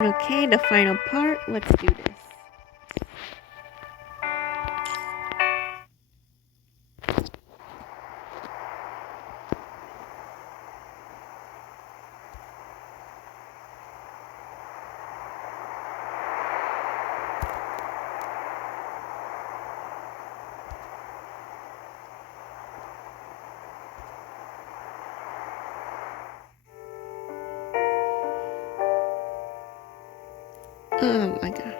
Okay, the final part. Let's do this. Oh my gosh.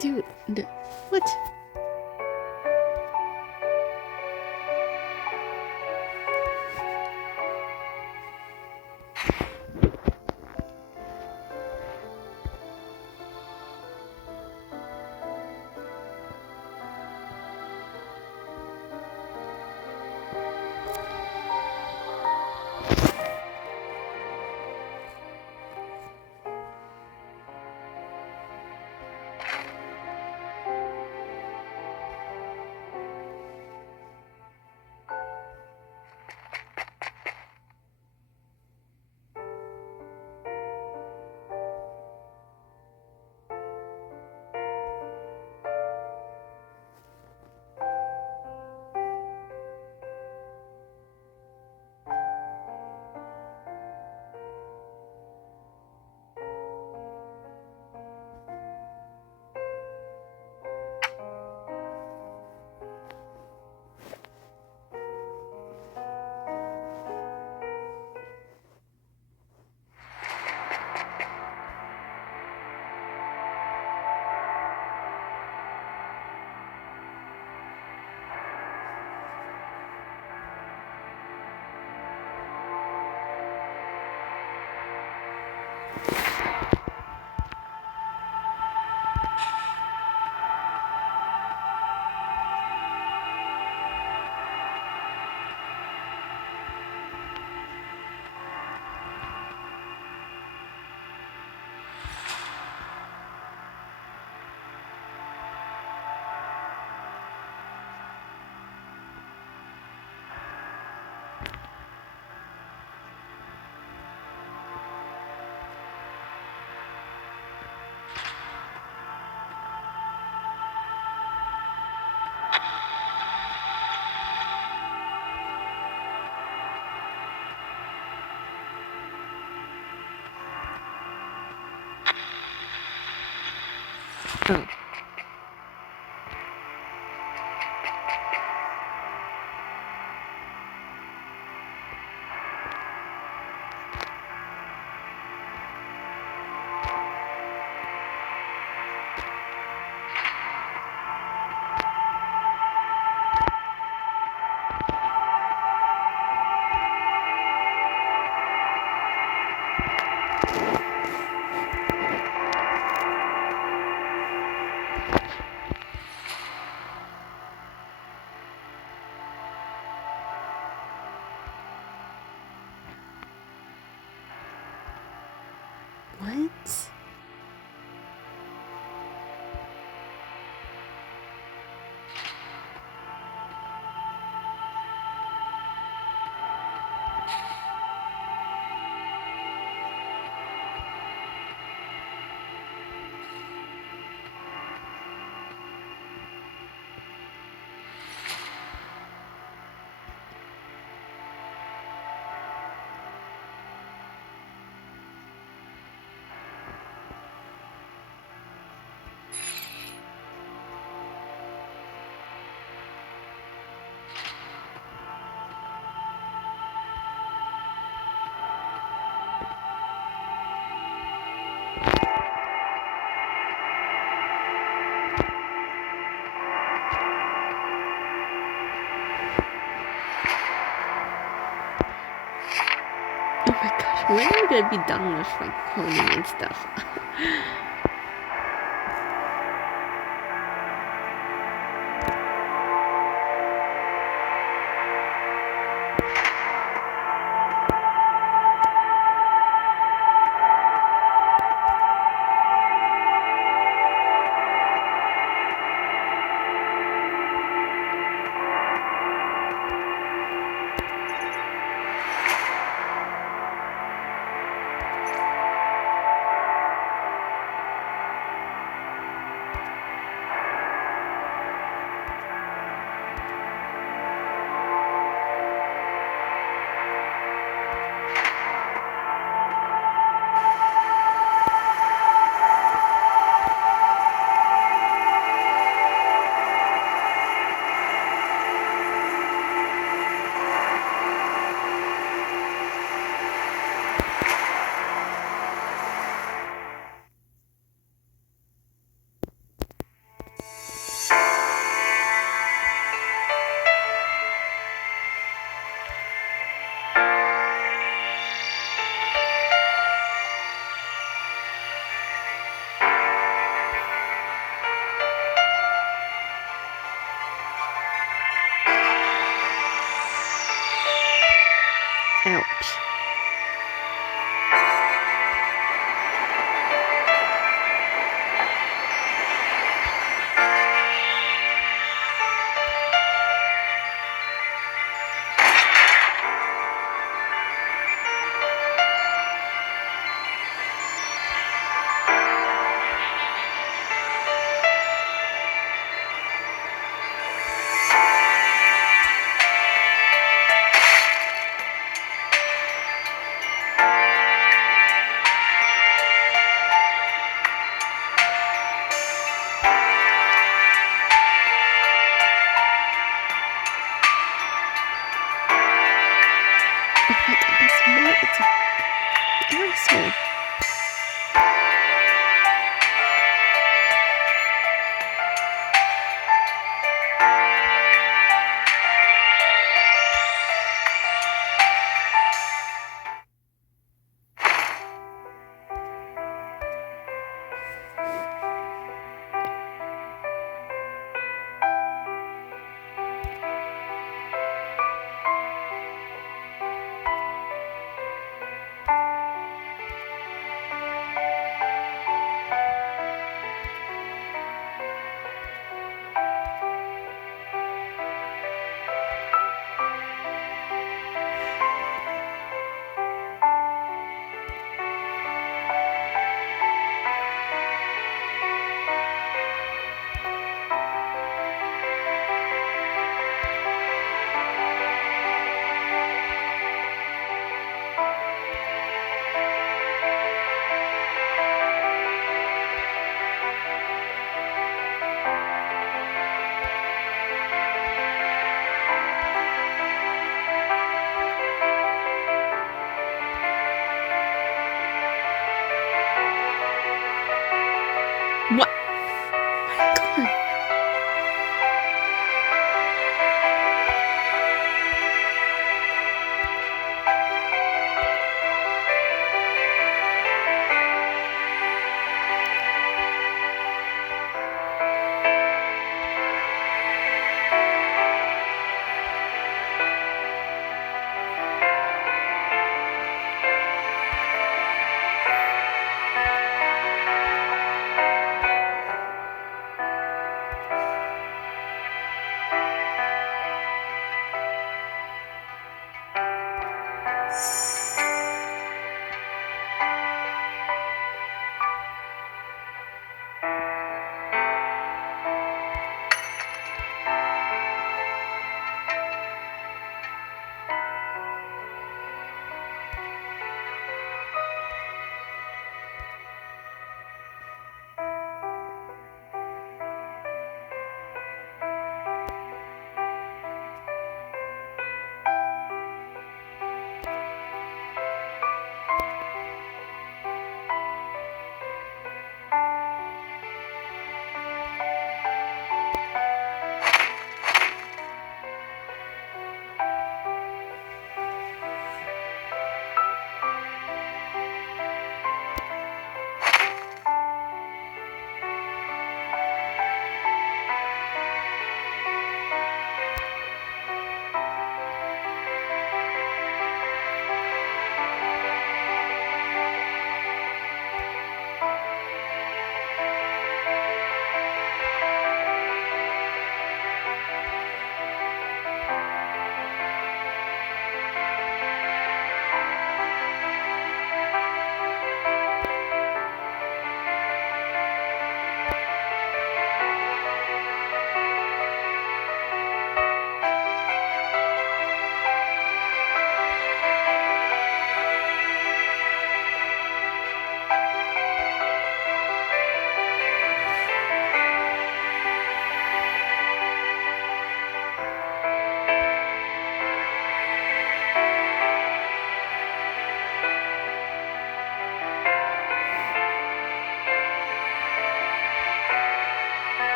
Dude, what? When are we gonna be done with like cloning and stuff? Ouch. Oh my god, that's more. It's an asshole.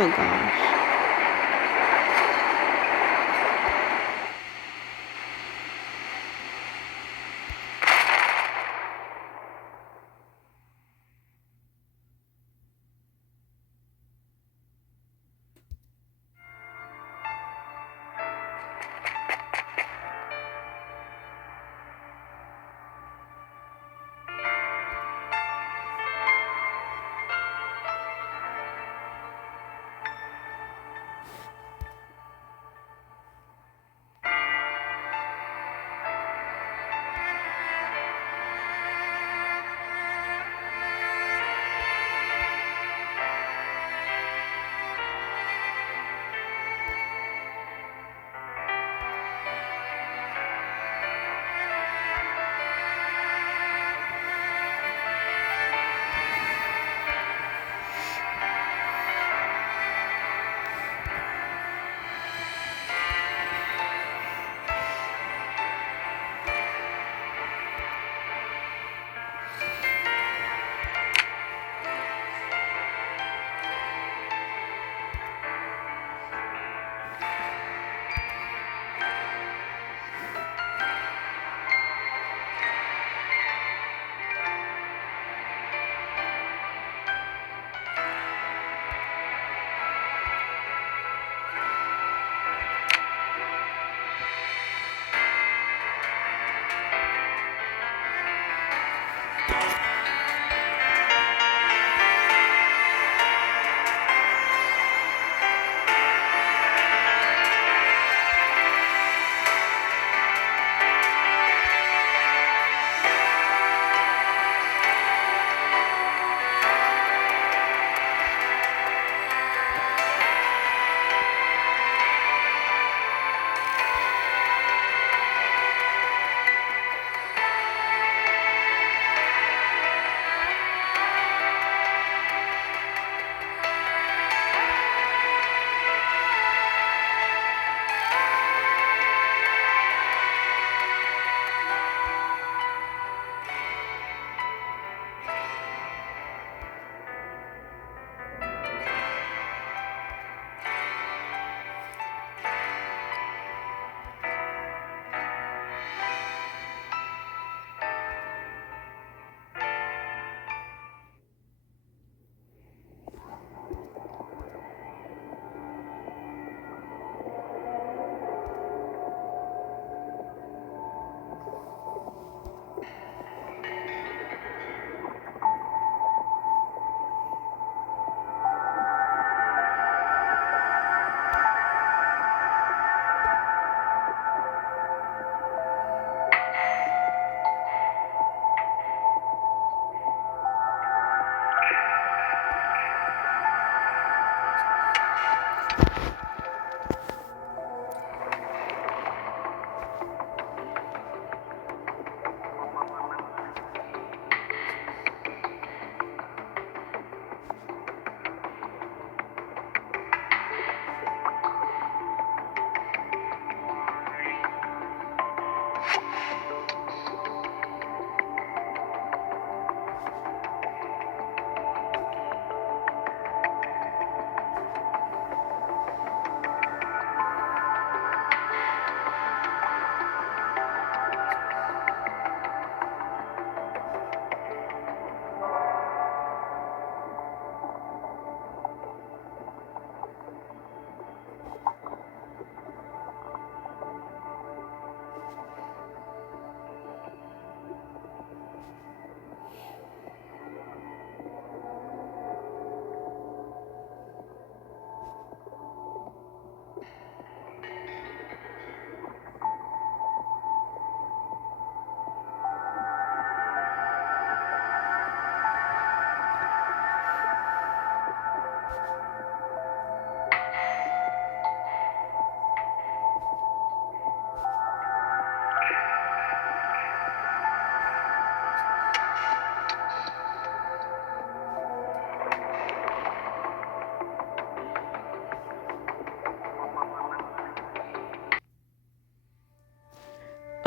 Oh gosh.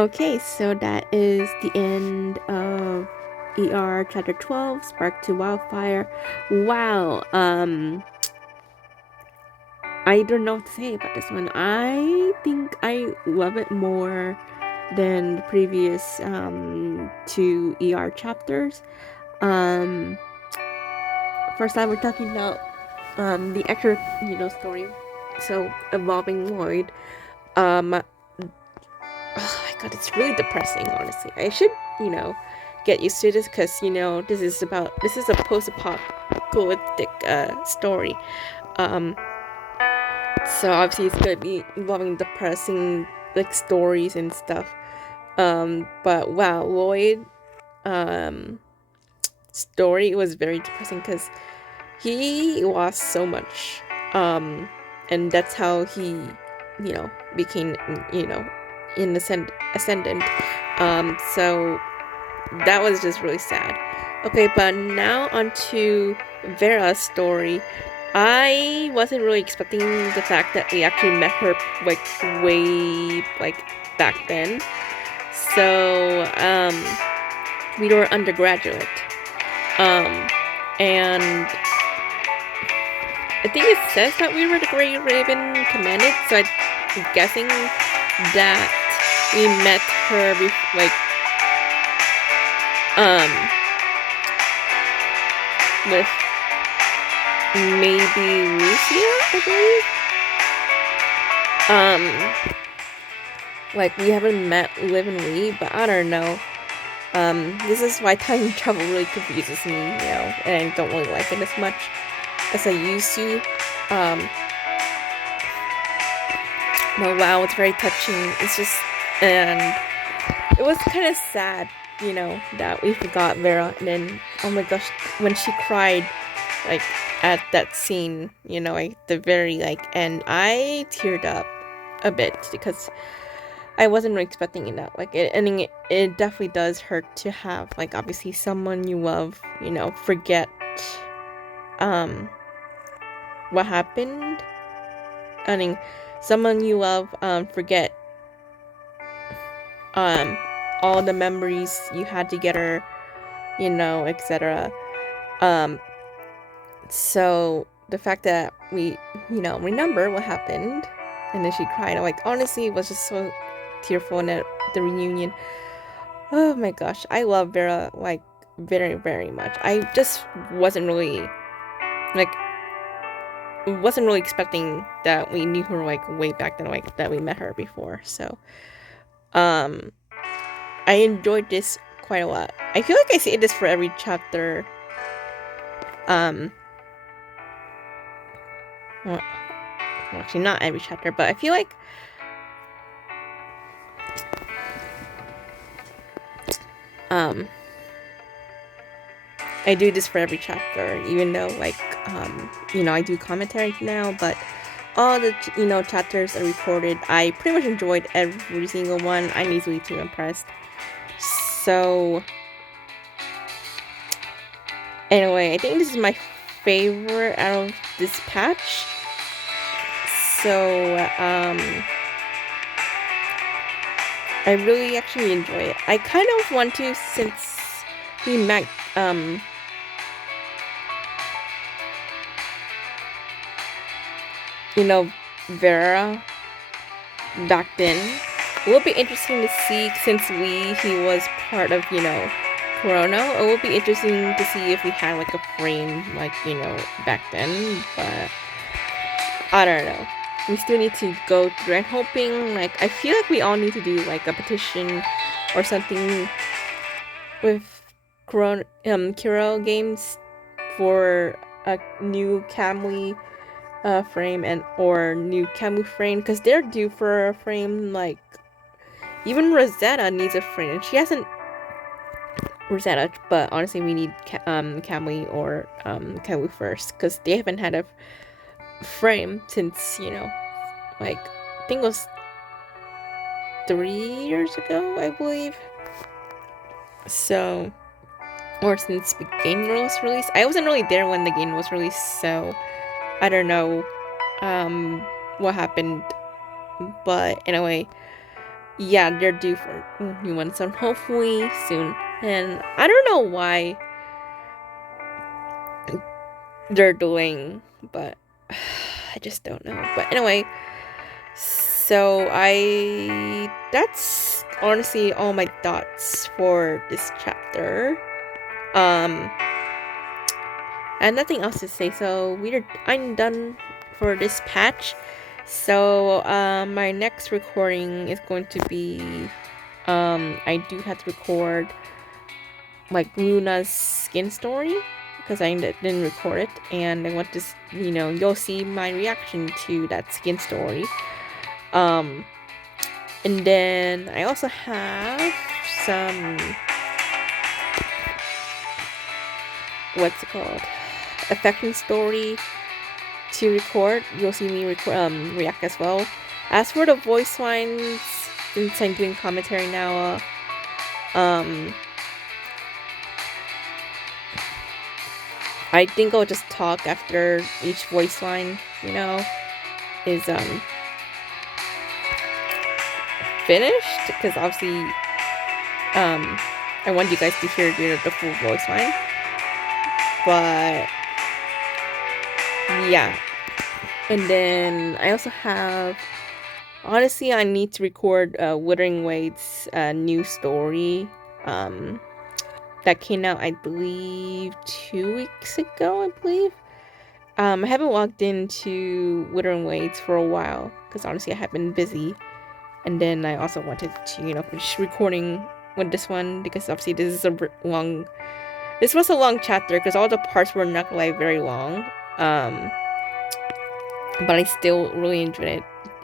Okay, so that is the end of ER chapter 12, Spark to Wildfire. Wow, I don't know what to say about this one. I think I love it more than the previous 2 ER chapters. First time we're talking about the actual, story. So involving Lloyd. Oh my god, it's really depressing, honestly. I should, get used to this because, this is a post-apocalyptic story. So obviously it's gonna be involving depressing like stories and stuff. But wow, Lloyd story was very depressing because he lost so much. And that's how he, became, in ascendant. So that was just really sad. Okay, but now on to Vera's story. I wasn't really expecting the fact that we actually met her like way back then. So we were undergraduate. And I think it says that we were the Grey Raven commandant, so I'm guessing that we met her with maybe Lucia, I believe. We haven't met Liv and Lee, but I don't know. This is why time travel really confuses me, and I don't really like it as much as I used to. No, wow, it's very touching. It's just, and it was kind of sad, that we forgot Vera, and then, oh my gosh, when she cried, at that scene, the very, end, I teared up a bit, because I wasn't really expecting that, it definitely does hurt to have, obviously someone you love, forget, what happened. I mean, someone you love, forget, all the memories you had together, etc. So the fact that we, remember what happened, and then she cried, honestly, it was just so tearful in the reunion. Oh my gosh, I love Vera, very, very much. I just wasn't really, expecting that we knew her, way back then, that we met her before, so, I enjoyed this quite a lot. I feel like I say this for every chapter, well, actually not every chapter, but I feel like I do this for every chapter, even though I do commentary now, but all the chapters are recorded. I pretty much enjoyed every single one. I'm easily too impressed. So anyway, I think this is my favorite out of this patch. So I really actually enjoy it. I kind of want to, since we met Vera back then. It will be interesting to see, since he was part of, Corona. It will be interesting to see if we had a frame back then, but I don't know. We still need to go through, and hoping, I feel like we all need to do a petition or something with Corona Kiro games for a new Camly frame or new Camu frame, because they're due for a frame. Even Rosetta needs a frame, and she hasn't Rosetta, but honestly we need Camly or Camu first, because they haven't had a frame since I think it was 3 years ago, I believe. So, or since the game was released. I wasn't really there when the game was released, so I don't know what happened, but anyway, yeah, they're due for new ones, so hopefully soon. And I don't know why they're doing, but I just don't know. But anyway, so that's honestly all my thoughts for this chapter. And nothing else to say, so I'm done for this patch. So my next recording is going to be I do have to record like Luna's skin story because I didn't record it, and I want to, you'll see my reaction to that skin story. And then I also have some, what's it called, affection story to record. You'll see me react as well. As for the voice lines, since I'm doing commentary now, I think I'll just talk after each voice line, is finished, because obviously I want you guys to hear the full voice line. But yeah, and then I also have, honestly, I need to record Wuthering Wave's new story that came out, I believe, 2 weeks ago, I believe. I haven't walked into Wuthering Waves for a while because honestly I have been busy, and then I also wanted to finish recording with this one because obviously this was a long chapter because all the parts were not like very long, but I still really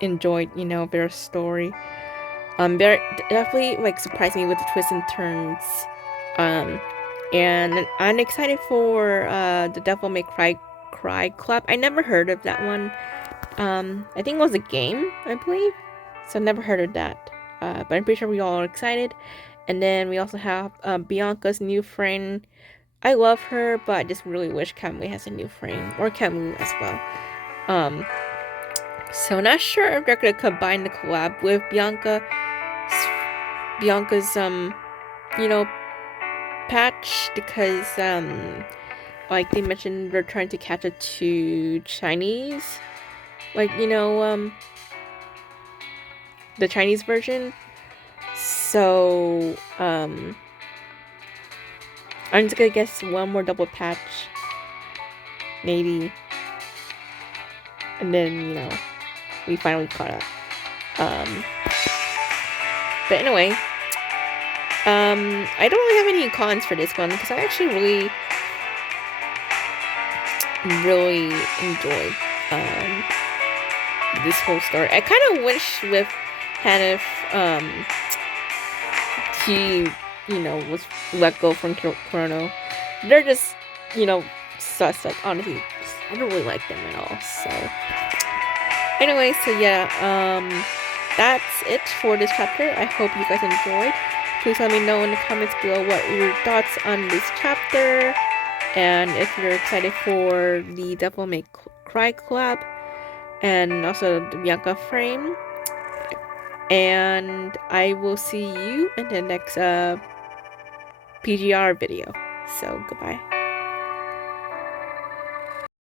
enjoyed their story. Very definitely like surprised me with the twists and turns, and I'm excited for the Devil May Cry Club. I never heard of that one. I think it was a game, I believe, so I never heard of that, but I'm pretty sure we all are excited. And then we also have Bianca's new friend. I love her, but I just really wish Kamui has a new friend, or Kamui as well. So not sure if they're gonna combine the collab with Bianca's patch, because like they mentioned, they're trying to catch it to Chinese, like the Chinese version. So I'm just gonna guess one more double patch, maybe, and then we finally caught up. But anyway, I don't really have any cons for this one because I actually really enjoyed this whole story. I kind of wish with Hanif, he was let go from Chrono. They're just sus. Like, honestly, I don't really like them at all. So anyway, so yeah, that's it for this chapter. I hope you guys enjoyed. Please let me know in the comments below what your thoughts on this chapter, and if you're excited for the Devil May Cry collab, and also the Bianca frame. And I will see you in the next PGR video. So goodbye.